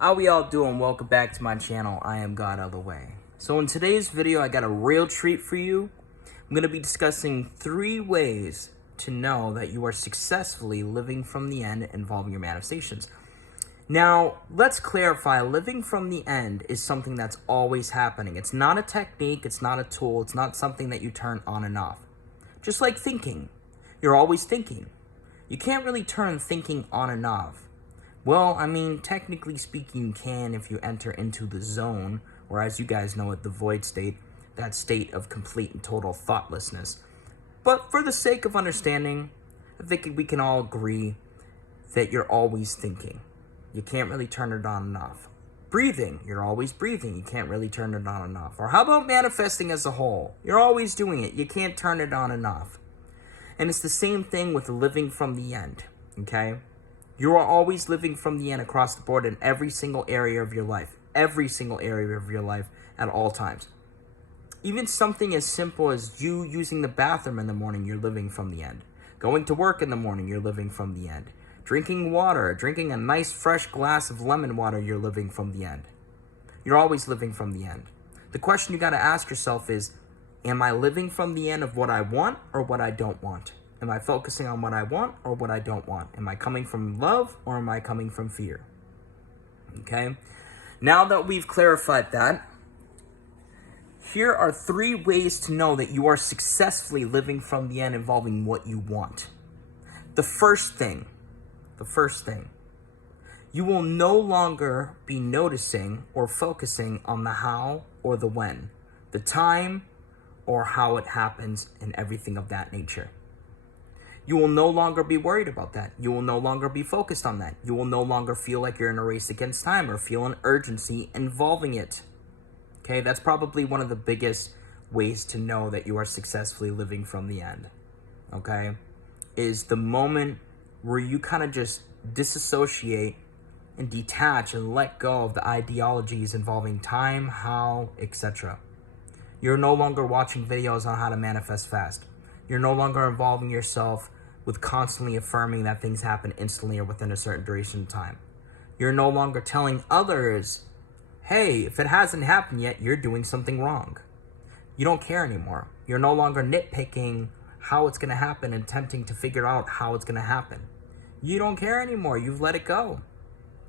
How we all doing? Welcome back to my channel. I am God Other Way. So in today's video, I got a real treat for you. I'm going to be discussing 3 ways to know that you are successfully living from the end involving your manifestations. Now, let's clarify, living from the end is something that's always happening. It's not a technique, it's not a tool, it's not something that you turn on and off. Just like thinking. You're always thinking. You can't really turn thinking on and off. Well, I mean, technically speaking, you can if you enter into the zone, or as you guys know it, the void state, that state of complete and total thoughtlessness. But for the sake of understanding, I think we can all agree that you're always thinking. You can't really turn it on and off. Breathing, you're always breathing. You can't really turn it on and off. Or how about manifesting as a whole? You're always doing it. You can't turn it on and off. And it's the same thing with living from the end, okay? You are always living from the end across the board in every single area of your life. Every single area of your life at all times. Even something as simple as you using the bathroom in the morning, you're living from the end. Going to work in the morning, you're living from the end. Drinking water, drinking a nice fresh glass of lemon water, you're living from the end. You're always living from the end. The question you got to ask yourself is, am I living from the end of what I want or what I don't want? Am I focusing on what I want or what I don't want? Am I coming from love or am I coming from fear? Okay? Now that we've clarified that, here are 3 ways to know that you are successfully living from the end involving what you want. The first thing, you will no longer be noticing or focusing on the how or the when, the time or how it happens and everything of that nature. You will no longer be worried about that. You will no longer be focused on that. You will no longer feel like you're in a race against time or feel an urgency involving it. Okay, that's probably one of the biggest ways to know that you are successfully living from the end. Okay, is the moment where you kind of just disassociate and detach and let go of the ideologies involving time, how, etc. You're no longer watching videos on how to manifest fast. You're no longer involving yourself with constantly affirming that things happen instantly or within a certain duration of time. You're no longer telling others, hey, if it hasn't happened yet, you're doing something wrong. You don't care anymore. You're no longer nitpicking how it's going to happen and attempting to figure out how it's going to happen. You don't care anymore. You've let it go.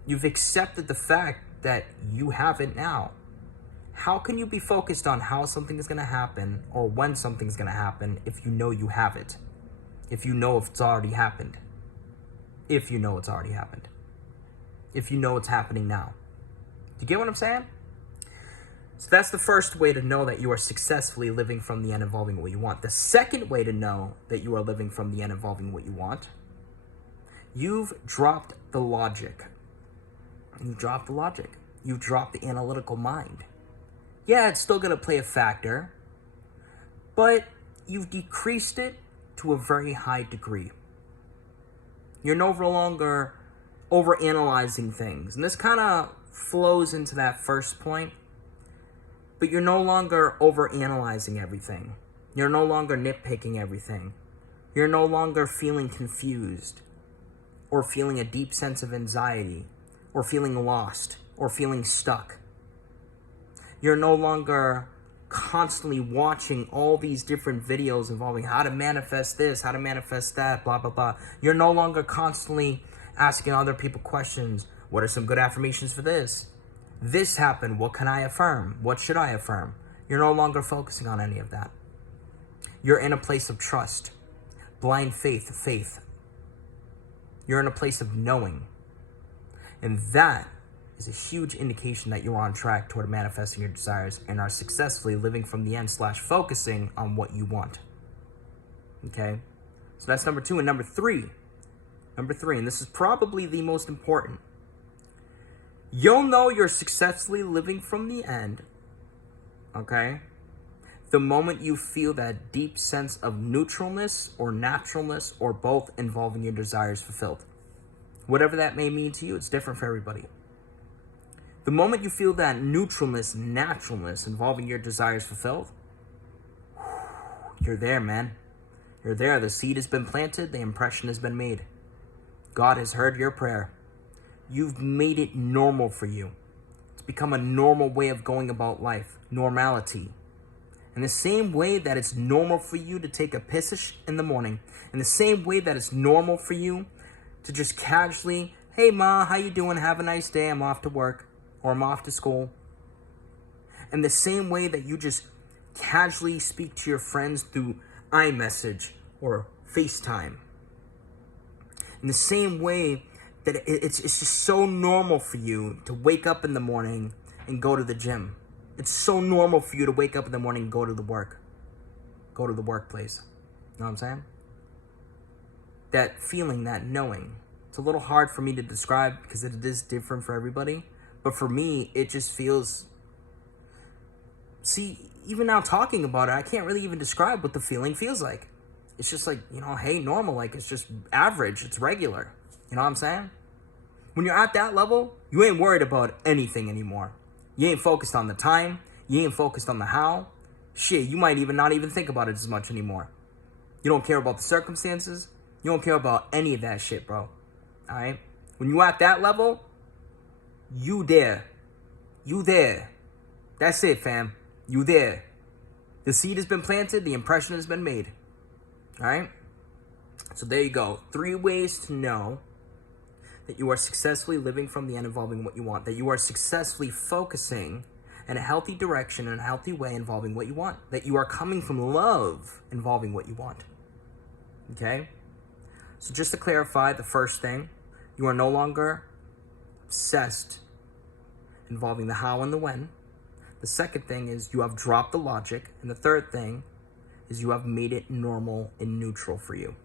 You've accepted the fact that you have it now. How can you be focused on how something is going to happen or when something's going to happen if you know you have it? If you know if it's already happened. If you know it's already happened. If you know it's happening now. Do you get what I'm saying? So that's the first way to know that you are successfully living from the end involving what you want. The second way to know that you are living from the end involving what you want, you've dropped the logic. You've dropped the logic. You've dropped the analytical mind. Yeah, it's still going to play a factor, but you've decreased it to a very high degree. You're no longer overanalyzing things. And this kind of flows into that first point, but you're no longer overanalyzing everything. You're no longer nitpicking everything. You're no longer feeling confused or feeling a deep sense of anxiety or feeling lost or feeling stuck. You're no longer constantly watching all these different videos involving how to manifest this, how to manifest that, blah, blah, blah. You're no longer constantly asking other people questions. What are some good affirmations for this? This happened. What can I affirm? What should I affirm? You're no longer focusing on any of that. You're in a place of trust, blind faith. You're in a place of knowing. And that is a huge indication that you're on track toward manifesting your desires and are successfully living from the end / focusing on what you want. Okay? So that's number 2. And number three, and this is probably the most important. You'll know you're successfully living from the end, okay, the moment you feel that deep sense of neutralness or naturalness or both involving your desires fulfilled. Whatever that may mean to you, it's different for everybody. The moment you feel that neutralness, naturalness involving your desires fulfilled, you're there, man. You're there. The seed has been planted. The impression has been made. God has heard your prayer. you've made it normal for you. It's become a normal way of going about life. Normality. In the same way that it's normal for you to take a piss in the morning, in the same way that it's normal for you to just casually, hey ma, how you doing? Have a nice day. I'm off to work or I'm off to school. In the same way that you just casually speak to your friends through iMessage or FaceTime. In the same way that it's just so normal for you to wake up in the morning and go to the gym. It's so normal for you to wake up in the morning and go to the workplace. You know what I'm saying? That feeling, that knowing. It's a little hard for me to describe because it is different for everybody. But for me, it just feels... See, even now talking about it, I can't really even describe what the feeling feels like. It's just like, hey, normal. Like, it's just average. It's regular. You know what I'm saying? When you're at that level, you ain't worried about anything anymore. You ain't focused on the time. You ain't focused on the how. Shit, you might even not even think about it as much anymore. You don't care about the circumstances. You don't care about any of that shit, bro. Alright? When you at that level, you there. You there. That's it, fam. You there. The seed has been planted. The impression has been made. Alright? So there you go. 3 ways to know that you are successfully living from the end involving what you want. That you are successfully focusing in a healthy direction, in a healthy way involving what you want. That you are coming from love involving what you want. Okay? So just to clarify, the first thing, you are no longer obsessed involving the how and the when. The second thing is you have dropped the logic. And the third thing is you have made it normal and neutral for you.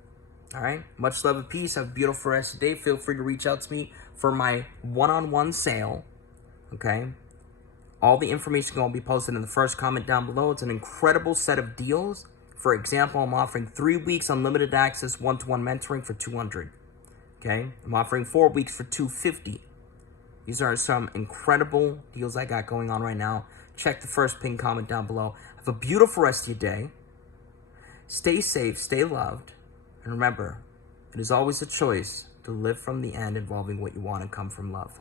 All right? Much love and peace. Have a beautiful rest of the day. Feel free to reach out to me for my one-on-one sale. Okay? All the information is going to be posted in the first comment down below. It's an incredible set of deals. For example, I'm offering 3 weeks unlimited access one-to-one mentoring for $200. Okay? I'm offering 4 weeks for $250. These are some incredible deals I got going on right now. Check the first pinned comment down below. Have a beautiful rest of your day. Stay safe, stay loved. And remember, it is always a choice to live from the end involving what you want and come from love.